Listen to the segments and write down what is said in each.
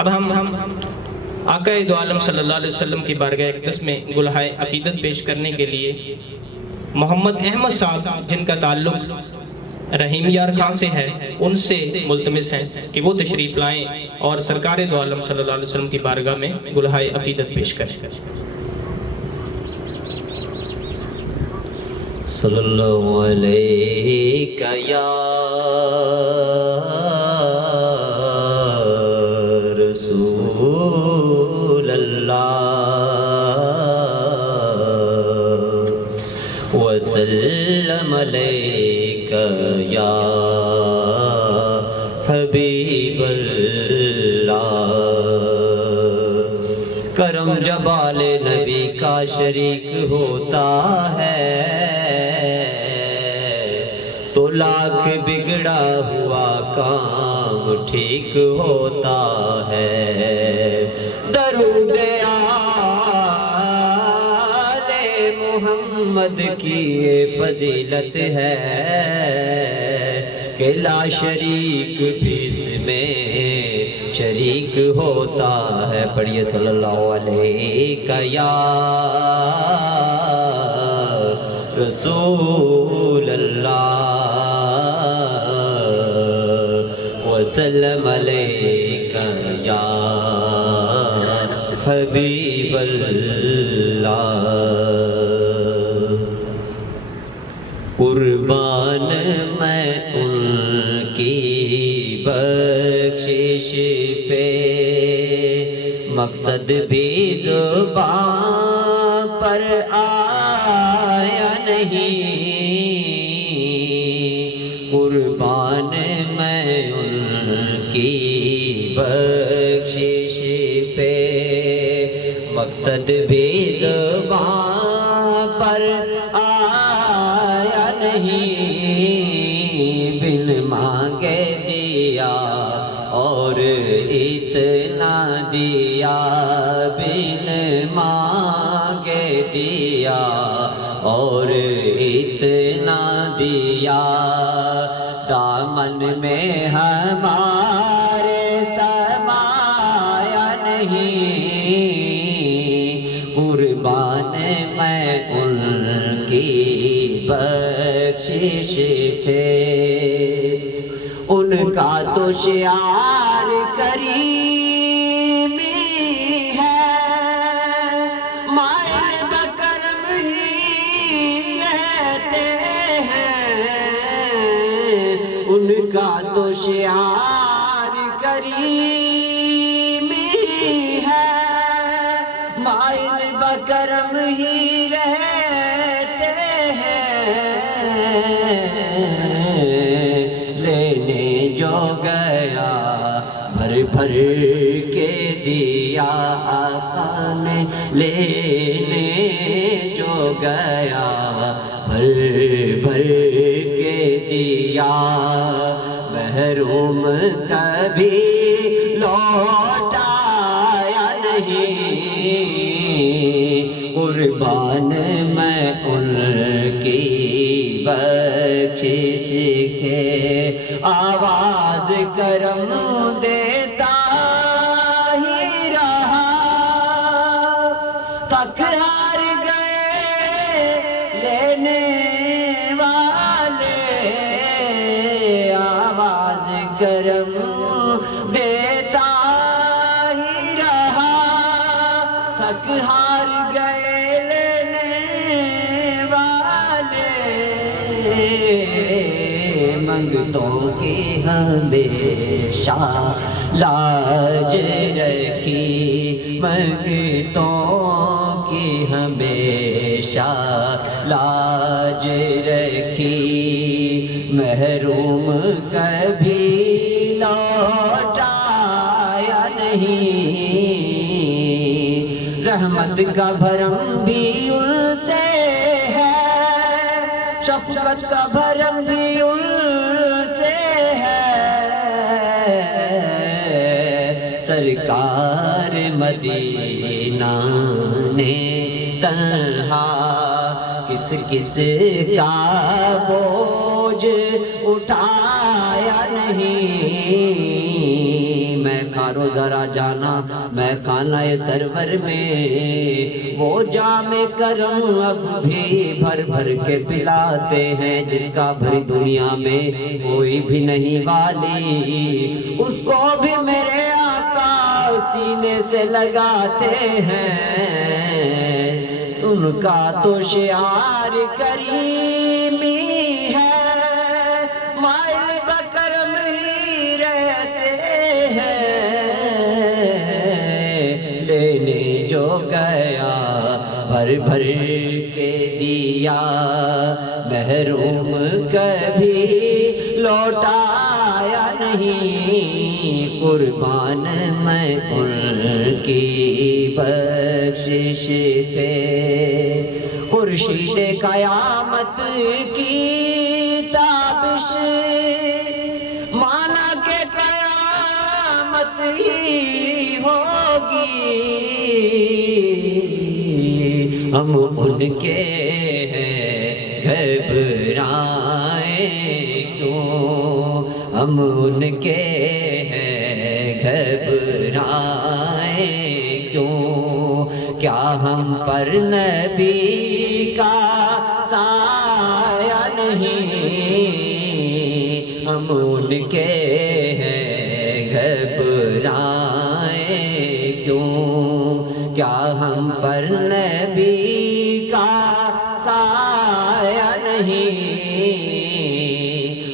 اب ہم آقا دو عالم صلی اللہ علیہ وسلم کی بارگاہ اقدس میں گلہائے عقیدت پیش کرنے کے لیے محمد احمد صاحب جن کا تعلق رحیم یار خان سے ہے، ان سے ملتمس ہیں کہ وہ تشریف لائیں اور سرکار دو عالم صلی اللہ علیہ وسلم کی بارگاہ میں گلہائے عقیدت پیش کریں۔ صلی اللہ علیہ یا رسول اللہ وسلم علیک یا حبیب اللہ۔ کرم جبال نبی کا شریک ہوتا ہے تو لاکھ بگڑا ہوا کام ٹھیک ہوتا ہے۔ درود آل محمد کی یہ فضیلت ہے کہ لا شریک بھی اس میں شریک ہوتا ہے۔ پڑھیے صلی اللہ علیہ یا رسول اللہ وسلم علیک یا حبیب اللہ۔ قربان میں ان کی بخشش پہ مقصد بھی زبان پر آیا نہیں۔ قربان میں ان کی بخشش پہ مقصد بھی زبان پر آیا نہیں۔ بن مانگے دیا اور اتنا دیا، بن مانگے دیا اور اتنا دیا، دامن میں ہمارے سمایا نہیں۔ قربان میں ان کی بخشش پہ، ان کا تو شعار کریمی ہے، مائل بکرم ہی رہتے ہیں۔ ان کا تو شعار کریمی ہے، مائل بکرم ہی رہتے ہیں۔ لینے جو گیا بھر بھر کے دیا آقا نے، لینے جو گیا بھر بھر کے دیا، محروم کبھی لوٹایا نہیں۔ قربان میں ان کی بخشش کے آواز کرم دیتا ہی رہا، تک ہار گئے لینے والے، آواز کرم دیتا ہی رہا، تک ہار گئے لینے والے۔ منگتوں کی ہمیشہ لاج رکھی، منگتوں کی ہمیشہ لاج رکھی، محروم کبھی لوٹایا نہیں۔ رحمت کا بھرم بھی ان سے ہے، شفقت کا بھرم بھی ان سے ہے۔ سرکار مدینہ نے تنہا کس کس کا بوجھ اٹھایا نہیں۔ میں خارو ذرا جانا میں خانہ سرور میں، وہ جام کرم اب بھی بھر بھر کے پلاتے ہیں، جس کا بھری دنیا میں کوئی بھی نہیں والی، اس کو بھی میرے آقا سینے سے لگاتے ہیں، ان کا تو شعار کریمی ہے، مائل بکرم ہی رہتے ہیں، لینے جو گیا بھر بھر کے دیا، محروم کبھی لوٹایا نہیں، قربان میں ان کی بخشش پہ، خورشید قیامت کی تابش مانا کہ قیامت ہی ہوگی، ہم ان کے ہیں گھبرائیں کیوں، ہم ان کے ہیں گھبرائیں کیوں، کیا ہم پر نبی کا سایہ نہیں، ہم ان کے ہیں گھبرائیں کیوں، کیا ہم پر نبی کا سایہ نہیں،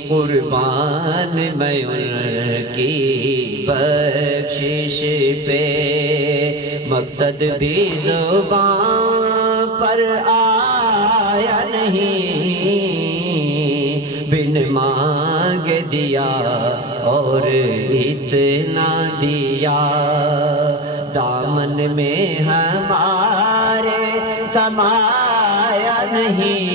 قربان میں ان کی بخشش پہ، مقصد بھی زبان پر آیا نہیں، بن مانگ دیا اور اتنا دیا، دامن میں ہمارے سمایا نہیں،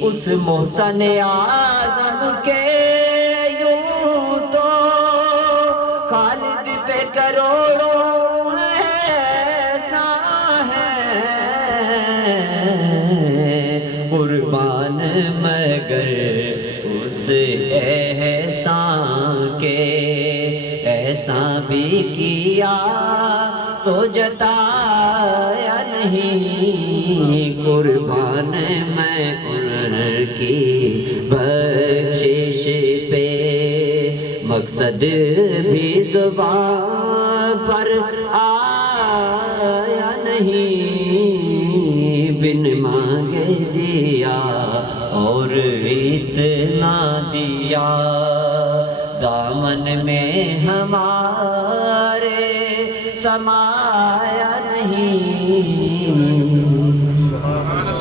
اس محسن اعظم کے یوں تو خالد پہ کروڑوں احسان ہے، قربان مگر اس احسان کے، احسان بھی کیا تو جتایا نہیں، قربان میں ان کی بخشش پہ، مقصد بھی زبان پر آیا نہیں، بن مانگے دیا اور اتنا دیا، دامن میں ہمارے سمایا نہیں،